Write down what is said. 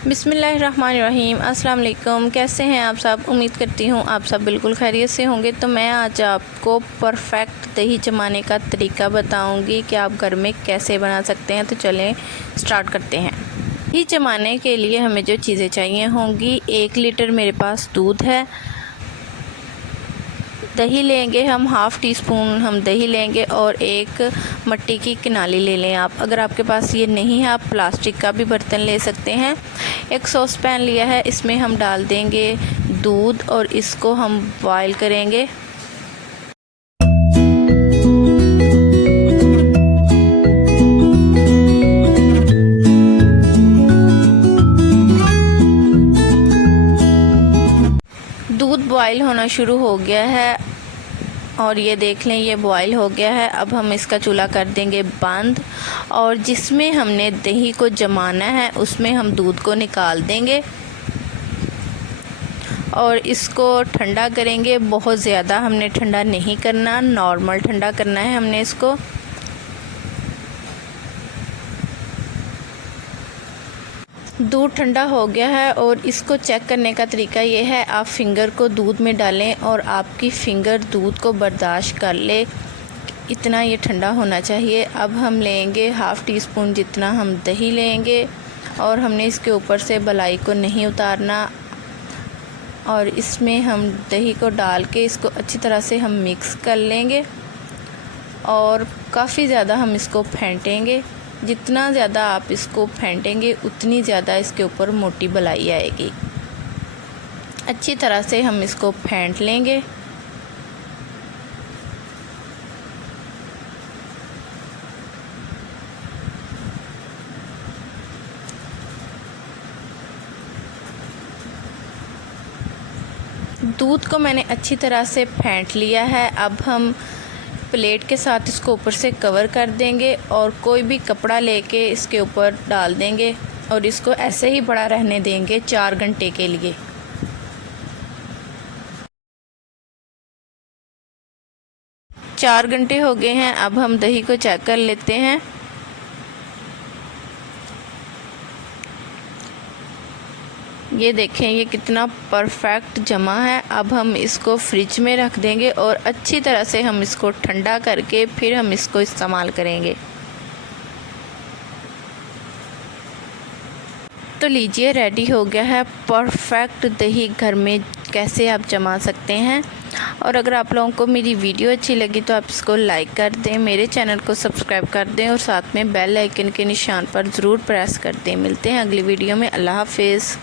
बिस्मिल्लाहिर्रहमानिर्रहीम। अस्सलाम वालेकुम। कैसे हैं आप सब? उम्मीद करती हूँ आप सब बिल्कुल खैरियत से होंगे। तो मैं आज आपको परफेक्ट दही जमाने का तरीका बताऊँगी कि आप घर में कैसे बना सकते हैं। तो चलें स्टार्ट करते हैं। दही जमाने के लिए हमें जो चीज़ें चाहिए होंगी, 1 लीटर मेरे पास दूध है। दही लेंगे हम, हाफ़ टी स्पून हम दही लेंगे और एक मट्टी की किनाली ले लें आप। अगर आपके पास ये नहीं है, आप प्लास्टिक का भी बर्तन ले सकते हैं। एक सॉस पैन लिया है, इसमें हम डाल देंगे दूध और इसको हम बॉयल करेंगे। दूध बॉयल होना शुरू हो गया है और ये देख लें, ये बॉयल हो गया है। अब हम इसका चूल्हा कर देंगे बंद और जिसमें हमने दही को जमाना है उसमें हम दूध को निकाल देंगे और इसको ठंडा करेंगे। बहुत ज़्यादा हमने ठंडा नहीं करना, नॉर्मल ठंडा करना है हमने इसको। दूध ठंडा हो गया है और इसको चेक करने का तरीका ये है, आप फिंगर को दूध में डालें और आपकी फिंगर दूध को बर्दाश्त कर ले, इतना ये ठंडा होना चाहिए। अब हम लेंगे हाफ़ टी स्पून जितना हम दही लेंगे और हमने इसके ऊपर से मलाई को नहीं उतारना और इसमें हम दही को डाल के इसको अच्छी तरह से हम मिक्स कर लेंगे और काफ़ी ज़्यादा हम इसको फेंटेंगे। जितना ज़्यादा आप इसको फेंटेंगे उतनी ज़्यादा इसके ऊपर मोटी मलाई आएगी। अच्छी तरह से हम इसको फेंट लेंगे। दूध को मैंने अच्छी तरह से फेंट लिया है। अब हम प्लेट के साथ इसको ऊपर से कवर कर देंगे और कोई भी कपड़ा लेके इसके ऊपर डाल देंगे और इसको ऐसे ही पड़ा रहने देंगे 4 घंटे के लिए। चार घंटे हो गए हैं। अब हम दही को चेक कर लेते हैं। ये देखें, ये कितना परफेक्ट जमा है। अब हम इसको फ्रिज में रख देंगे और अच्छी तरह से हम इसको ठंडा करके फिर हम इसको इस्तेमाल करेंगे। तो लीजिए, रेडी हो गया है परफेक्ट दही। घर में कैसे आप जमा सकते हैं। और अगर आप लोगों को मेरी वीडियो अच्छी लगी तो आप इसको लाइक कर दें, मेरे चैनल को सब्सक्राइब कर दें और साथ में बेल आइकन के निशान पर ज़रूर प्रेस कर दें। मिलते हैं अगली वीडियो में। अल्लाह हाफ़िज़।